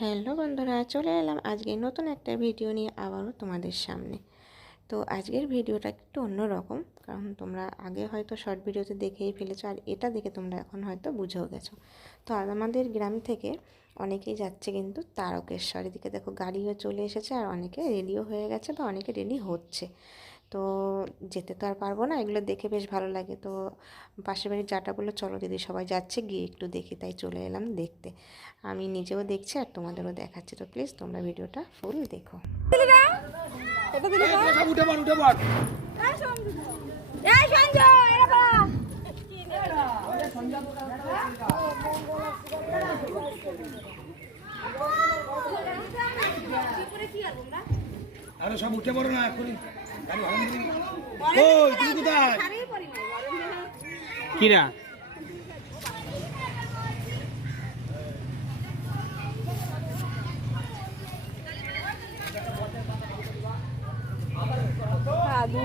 Hello বন্ধুরা, চলে এলাম আজকে নতুন একটা ভিডিও নিয়ে আবারও তোমাদের সামনে। তো আজকের ভিডিওটা একটু অন্যরকম, কারণ তোমরা আগে হয়তো শর্ট ভিডিওতে দেখেই ফেলেছো, আর এটা দেখে তোমরা এখন হয়তো বুঝেও গেছো। তো আর আমাদের গ্রাম থেকে অনেকেই যাচ্ছে কিন্তু তারকেশ্বর। এদিকে দেখো গাড়িও চলে এসেছে, আর অনেকে রেডিও হয়ে গেছে বা অনেকে রেডি হচ্ছে। তো যেতে তো আর পারবো না, এগুলো দেখে বেশ ভালো লাগে। তো পাশের বাড়ির জাটা বললো চলো দিদি সবাই যাচ্ছে, গিয়ে একটু দেখি, তাই চলে এলাম দেখতে। আমি নিজেও দেখছি আর তোমাদেরও দেখাচ্ছি, তো প্লিজ তোমরা ভিডিওটা ফুল দেখো। আরে সব উঠে পড়ো না এখনই। ওই তুমি কোথায়? কিরা সাধু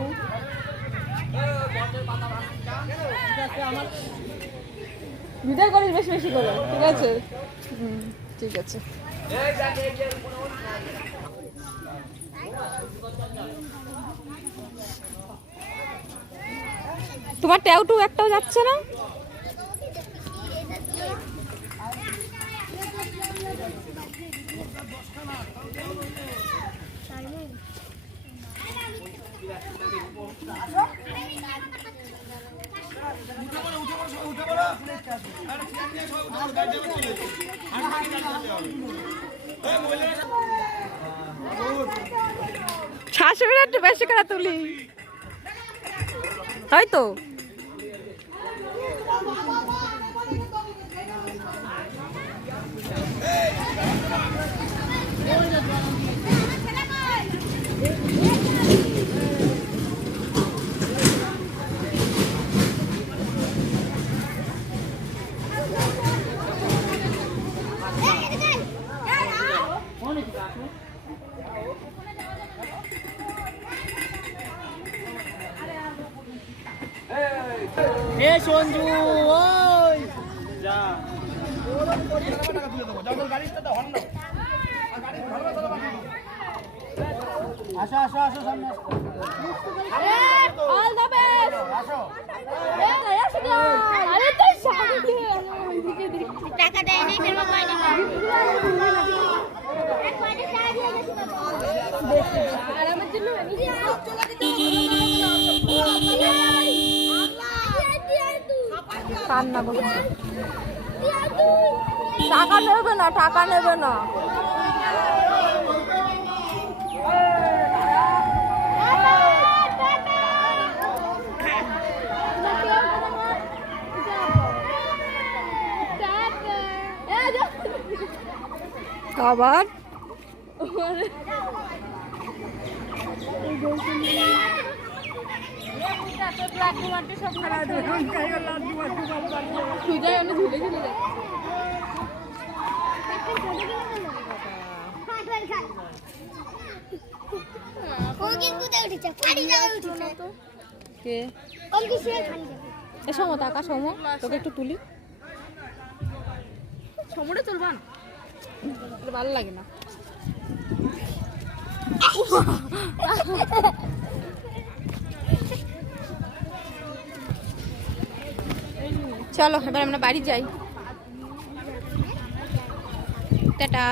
ভিডিও করিস বেশি বেশি করে, ঠিক আছে? ঠিক আছে। তোমার ট্যাটু একটাও যাচ্ছে না? শাশুড়ি একটু বেশি করে তুলি, হয়তো সঞ্জু ওই যা আসো আসো আসো সামনে অল দ্য বেস্ট। আসো। আরে তাই শাশুড়ি টাকা দেয় নাই তোর বাবা আর আমার জন্য কান্না করছে। টাকা নেবে না, টাকা নেবে না। আবার সমো টাকা সমো, তোকে একটু তুলি। সমুড়ে তুলবান ভালো লাগে না। চলো এবার আমরা বাড়ি যাই। টাটা।